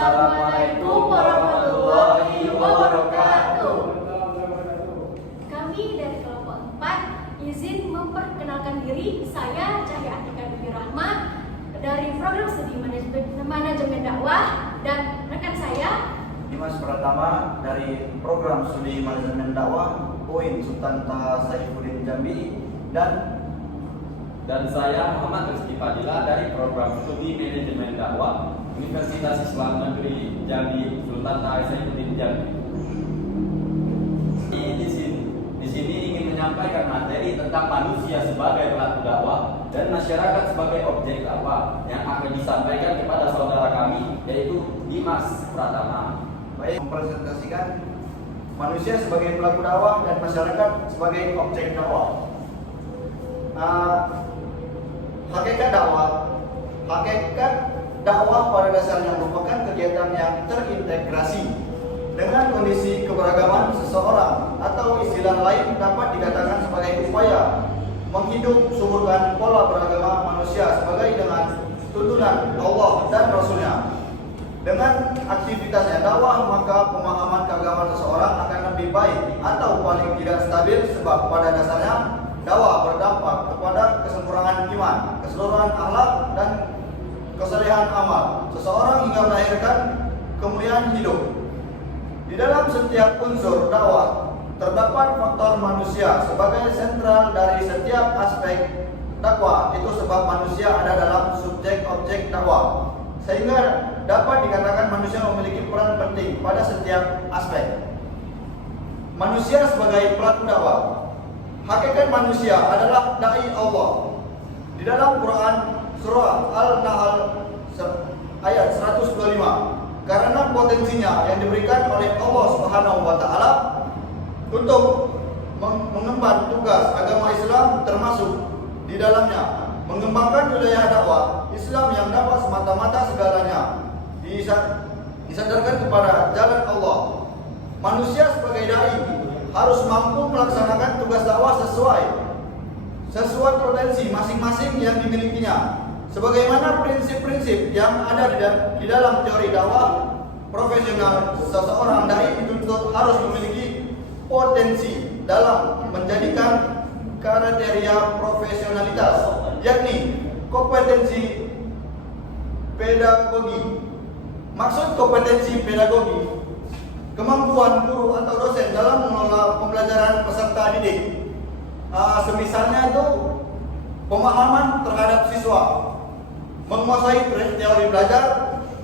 Assalamualaikum warahmatullahi wabarakatuh. Kami dari kelompok 4 izin memperkenalkan diri. Saya Cahya Atika Dewi Rahma dari program studi manajemen dakwah, dan rekan saya Dimas Pratama dari program studi manajemen dakwah UIN Sultan Saifuddin Jambi, dan saya Muhammad Rizky Fadila dari program studi manajemen dakwah Universitas Islam Negeri Jambi Sultan Saifuddin Jambi. Di sini ingin menyampaikan materi tentang manusia sebagai pelaku dakwah dan masyarakat sebagai objek dakwah yang akan disampaikan kepada saudara kami, yaitu Dimas Pratama. baik mempresentasikan manusia sebagai pelaku dakwah dan masyarakat sebagai objek dakwah. Hakikat dakwah pada dasarnya merupakan kegiatan yang terintegrasi dengan kondisi keberagaman seseorang, atau istilah lain dapat dikatakan sebagai upaya menghidup suburkan pola beragama manusia sebagai dengan tuntunan Allah dan Rasulnya. Dengan aktivitasnya dakwah, maka pemahaman keagamaan seseorang akan lebih baik atau paling tidak stabil, sebab pada dasarnya dakwah berdampak kepada kesempurnaan iman, keseluruhan akhlak, dan kesalehan amal seseorang hingga melahirkan kemuliaan hidup. Di dalam setiap unsur dakwah terdapat faktor manusia sebagai sentral dari setiap aspek dakwah. Itu sebab manusia ada dalam subjek objek dakwah, sehingga dapat dikatakan manusia memiliki peran penting pada setiap aspek. Manusia sebagai pelaku dakwah. Hakikat manusia adalah dai Allah. Di dalam Quran surah Al-Nahl ayat 125, karena potensinya yang diberikan oleh Allah Subhanahu wa taala untuk mengemban tugas agama Islam, termasuk di dalamnya mengembangkan wilayah dakwah Islam yang dapat semata-mata segalanya disandarkan kepada jalan Allah. Manusia sebagai dai harus mampu melaksanakan tugas dakwah sesuai potensi masing-masing yang dimilikinya. Sebagaimana prinsip-prinsip yang ada di dalam teori dakwah profesional, seseorang dai dituntut harus memiliki potensi dalam menjadikan kriteria profesionalitas, yakni kompetensi pedagogi. Maksud kompetensi pedagogi, kemampuan guru atau dosen dalam mengelola pembelajaran peserta didik. Semisalnya itu pemahaman terhadap siswa, menguasai teori belajar,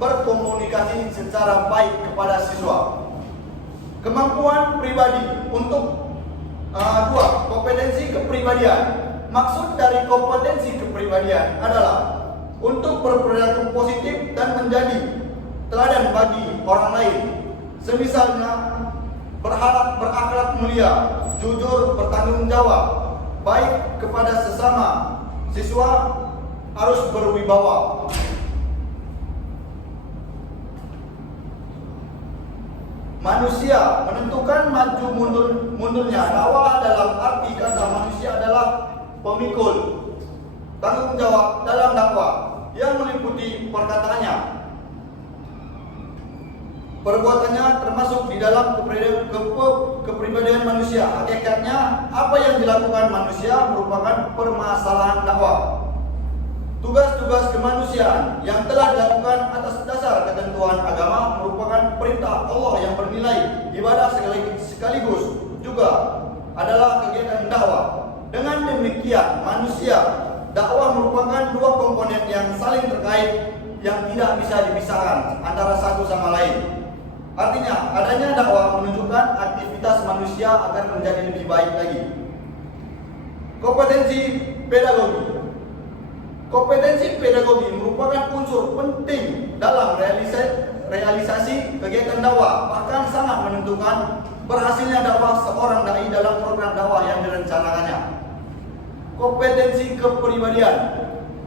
berkomunikasi secara baik kepada siswa. Kemampuan pribadi untuk kompetensi kepribadian. Maksud dari kompetensi kepribadian adalah untuk berperilaku positif dan menjadi teladan bagi orang lain. Semisalnya berakhlak mulia, jujur, bertanggung jawab, baik kepada sesama siswa, harus berwibawa. Manusia menentukan maju mundurnya dakwah. Dalam arti kata manusia adalah pemikul tanggung jawab dalam dakwah yang meliputi perkataannya, perbuatannya, termasuk di dalam kepribadian manusia. Hakikatnya apa yang dilakukan manusia merupakan permasalahan dakwah. Tugas-tugas kemanusiaan yang telah dilakukan atas dasar ketentuan agama merupakan perintah Allah yang bernilai ibadah, sekaligus juga adalah kegiatan dakwah. Dengan demikian, manusia dakwah merupakan dua komponen yang saling terkait, yang tidak bisa dipisahkan antara satu sama lain. Artinya, adanya dakwah menunjukkan aktivitas manusia akan menjadi lebih baik lagi. Kompetensi pedagogi. Kompetensi pedagogi merupakan unsur penting dalam realisasi kegiatan dakwah, bahkan sangat menentukan berhasilnya dakwah seorang dai dalam program dakwah yang direncanakannya. Kompetensi kepribadian.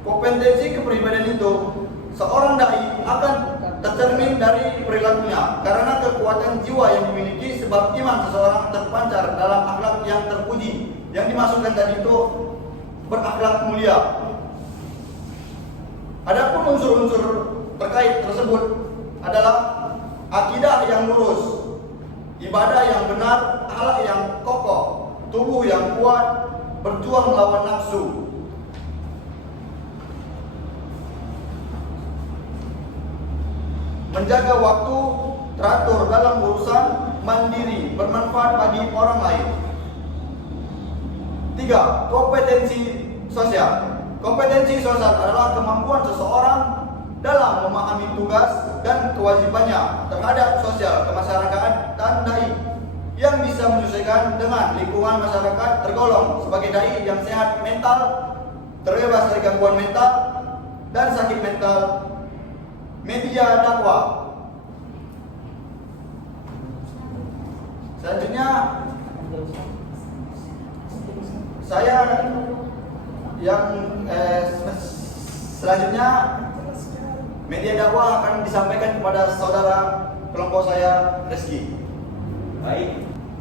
Kompetensi kepribadian itu seorang dai akan tercermin dari perilakunya karena kekuatan jiwa yang dimiliki, sebab iman seseorang terpancar dalam akhlak yang terpuji. Yang dimaksudkan tadi itu berakhlak mulia. Adapun unsur-unsur terkait tersebut adalah kuat, berjuang melawan nafsu. Menjaga waktu, teratur dalam urusan, mandiri, bermanfaat bagi orang lain. 3. Kompetensi sosial. Kompetensi sosial adalah kemampuan seseorang dalam memahami tugas dan kewajibannya terhadap sosial kemasyarakatan dai yang bisa menyesuaikan dengan lingkungan masyarakat, tergolong sebagai dai yang sehat mental, terbebas dari gangguan mental dan sakit mental. Media dakwah. Selanjutnya saya selanjutnya media dakwah akan disampaikan kepada saudara kelompok saya, Reski.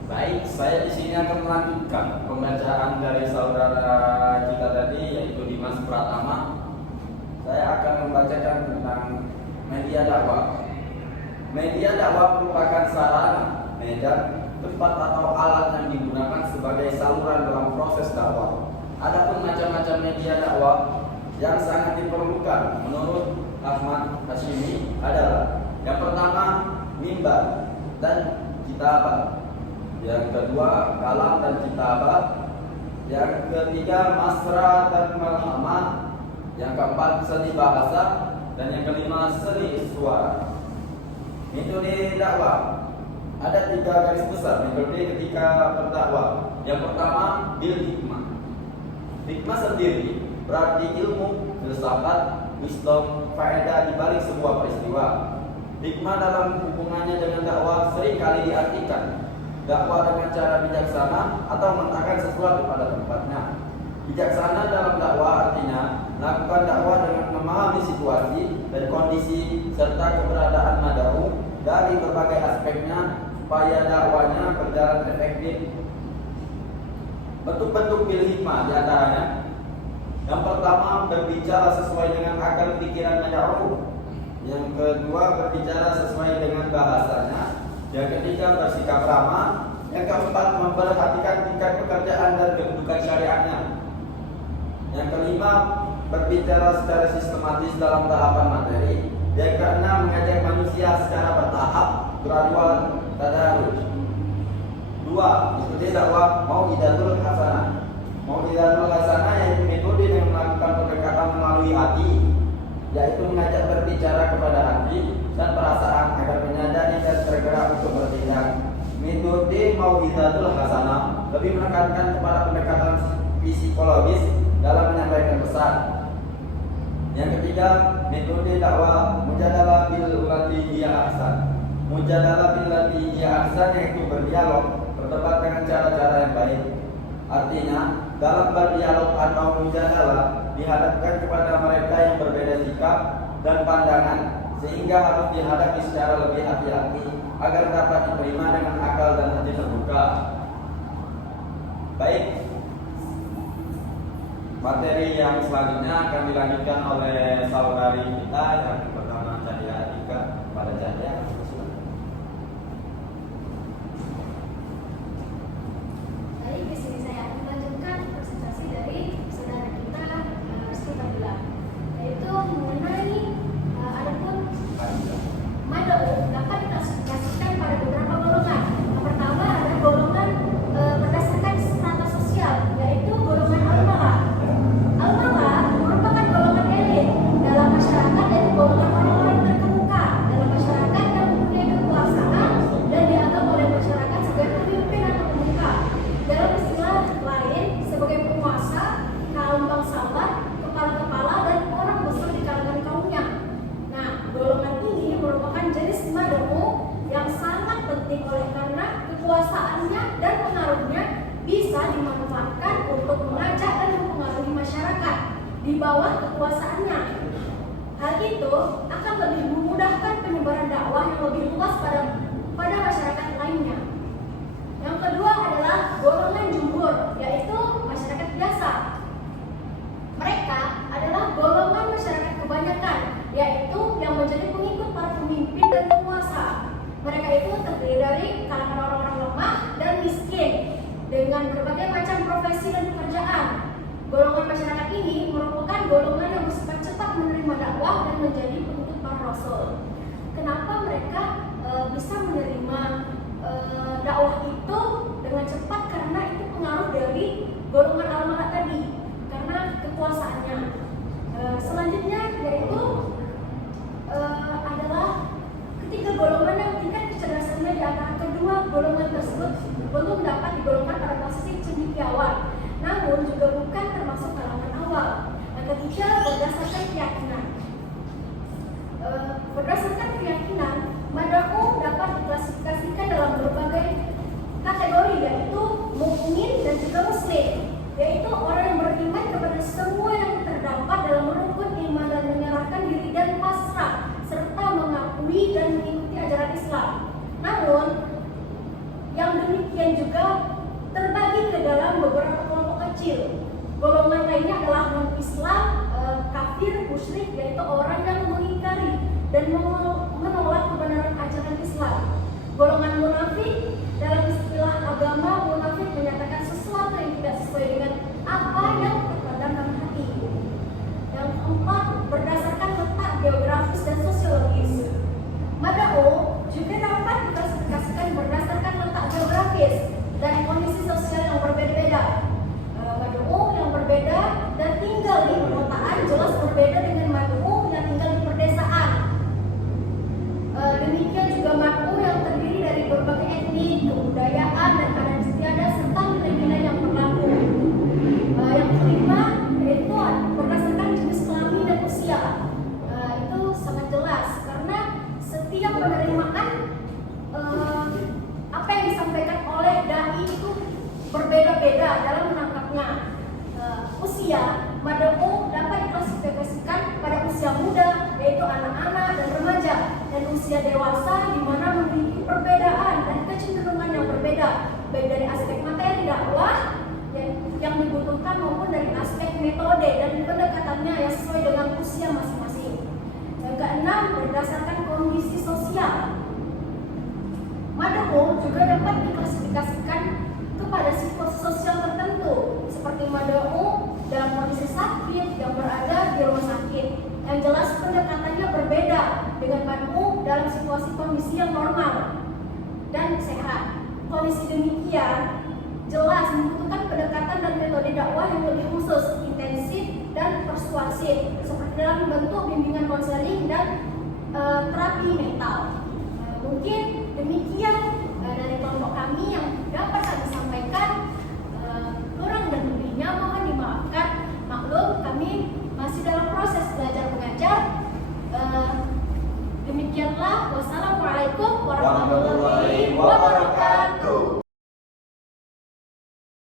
Baik, saya di sini akan melanjutkan pembacaan dari saudara kita tadi, yaitu Dimas Pratama. Saya akan membacakan tentang media dakwah. Media dakwah merupakan sarana, medan, tempat atau alat yang digunakan sebagai saluran dalam proses dakwah. Adapun macam-macam media dakwah yang sangat diperlukan menurut Ahmad Hashimi adalah: yang pertama, mimbar dan kitabah; yang kedua, kalam dan kitabah; yang ketiga, masra dan malhamah; yang keempat, seni bahasa; dan yang kelima, seni suara. Metode dakwah ada 3 garis besar metode ketika berdakwah. Yang pertama, bil hikmah. Hikmah sendiri berarti ilmu, filsafat, wisdom, faedah di balik sebuah peristiwa. Hikmah dalam hubungannya dengan dakwah seringkali diartikan dakwah dengan cara bijaksana atau meletakkan sesuatu pada tempatnya. Bijaksana dalam dakwah artinya melakukan dakwah dengan memahami situasi dan kondisi serta keberadaan mad'u dari berbagai aspeknya supaya dakwahnya berjalan efektif. Bentuk-bentuk bil hikmah diantaranya: yang pertama, berbicara sesuai dengan akal pikiran mad'u; yang kedua, berbicara sesuai dengan bahasanya; yang ketiga, bersikap ramah; yang keempat, memperhatikan tingkat pekerjaan dan kedudukan syariatnya; yang kelima, berbicara secara sistematis dalam tahapan materi; yang keenam, mengajak manusia secara bertahap, gradual, tadarruj. 2. Metode dakwah mau'idatul hasanah. Mau'idatul hasanah yaitu metode yang melakukan pendekatan melalui hati, yaitu mengajak berbicara kepada hati dan perasaan agar menyadari dan tergerak untuk bertindak. Metode mau'idatul hasanah lebih menekankan kepada pendekatan psikologis dalam menyampaikan pesan. Yang ketiga, metode dakwah mujadalah bil lati hiya ahsan. Mujadalah bil lati hiya ahsan yaitu berdialog, berdebat dengan cara-cara yang baik. Artinya, dalam berdialog atau mujadalah dihadapkan kepada mereka yang berbeda sikap dan pandangan, sehingga harus dihadapi secara lebih hati-hati agar dapat diterima dengan akal dan hati terbuka. Baik, materi yang selanjutnya akan dilanjutkan oleh saudari kita yang pertama, Cahya Atika. Pada Cahya, Baik, di sini saya akan melanjutkan presentasi dari saudara kita Reski Fadila, yaitu mengenai adapun mad'u dapat diklasifikasikan pada beberapa golongan. Yang pertama adalah golongan berdasarkan strata sosial, yaitu golongan al-mala. Al-mala merupakan golongan elit dalam masyarakat, yaitu golongan orang-orang terkemuka dalam masyarakat yang mempunyai kekuasaan dan dianggap oleh masyarakat sebagai pemimpin atau pemuka. Dalam istilah lain, sebagai penguasa, kaum bangsawan, kepala-kepala, dan orang besar di kalangan kaumnya. Nah, golongan ini merupakan jenis mad'u yang sangat penting oleh karena kekuasaannya dan pengaruhnya bisa dimanfaatkan untuk mengajak dan mempengaruhi masyarakat di bawah kekuasaannya. Hal itu akan lebih memudahkan penyebaran dakwah yang lebih luas pada masyarakat lainnya. Yang kedua adalah golongan jumhur, yaitu masyarakat biasa. Mereka adalah golongan masyarakat kebanyakan, yaitu yang menjadi pengikut para pemimpin dan penguasa. Mereka itu terdiri dari kalangan orang-orang lemah dan miskin. dengan berbagai macam profesi dan pekerjaan. Golongan masyarakat ini merupakan golongan yang bersifat cepat menerima dakwah dan menjadi pengikut para rasul. Kenapa mereka bisa menerima dakwah itu dengan cepat? Karena itu pengaruh dari golongan al-malak tadi, karena kekuasaannya. Selanjutnya yaitu adalah ketiga golongan yang tingkat kecerdasannya di antara kedua golongan tersebut belum dapat digolongkan pada posisi cendekiawan, namun juga bukan termasuk kalangan awal. Yang ketiga, berdasarkan keyakinan. Berdasarkan keyakinan, mad'u dapat diklasifikasikan dalam berbagai kategori, yaitu mukmin dan juga muslim, yaitu orang yang beriman kepada semua yang terdapat dalam rukun iman dan menyerahkan diri dan pasrah serta mengakui dan mengikuti ajaran Islam. Namun yang demikian juga terbagi ke dalam beberapa kelompok kecil. Golongan lainnya adalah non-Islam, kafir, musyrik, yaitu orang yang mengingkari dan menolak kebenaran ajaran Islam. Golongan munafik, dalam istilah agama, munafik menyatakan sesuatu yang tidak sesuai dengan apa yang terpandang dalam hati. Yang keempat, berdasarkan letak geografis dan sosiologis. Mad'u juga dapat diklasifikasikan berdasarkan letak geografis dan kondisi sosial yang berbeda-beda. Mad'u yang berbeda dan tinggal di perkotaan jelas berbeda dengan mad'u yang tinggal di pedesaan. Demikian juga mad'u yang terdiri dari berbagai etnik, kebudayaan, dan adat istiadat serta nilai-nilai yang berlaku. Yang kelima yaitu berdasarkan jenis kelamin dan usia. Itu sangat jelas karena setiap penerimaan apa yang disampaikan oleh dai itu berbeda-beda dalam menangkapnya. Usia mad'u dapat diklasifikasikan pada usia muda, yaitu anak-anak dan remaja, dan usia dewasa di mana memiliki perbedaan dan kecenderungan yang berbeda, baik dari aspek materi dakwah yang dibutuhkan maupun dari aspek metode dan pendekatannya yang sesuai dengan usia masing-masing. Yang keenam, berdasarkan kondisi sosial. Mad'u juga dapat diklasifikasikan kepada situasi sosial tertentu, seperti mad'u dalam kondisi sakit yang berada di rumah sakit. Yang jelas pendekatannya berbeda dengan mad'u dalam situasi kondisi yang normal dan sehat. Kondisi demikian jelas membutuhkan pendekatan dan metode dakwah yang lebih khusus, intensif dan persuasif, seperti dalam bentuk bimbingan konseling dan terapi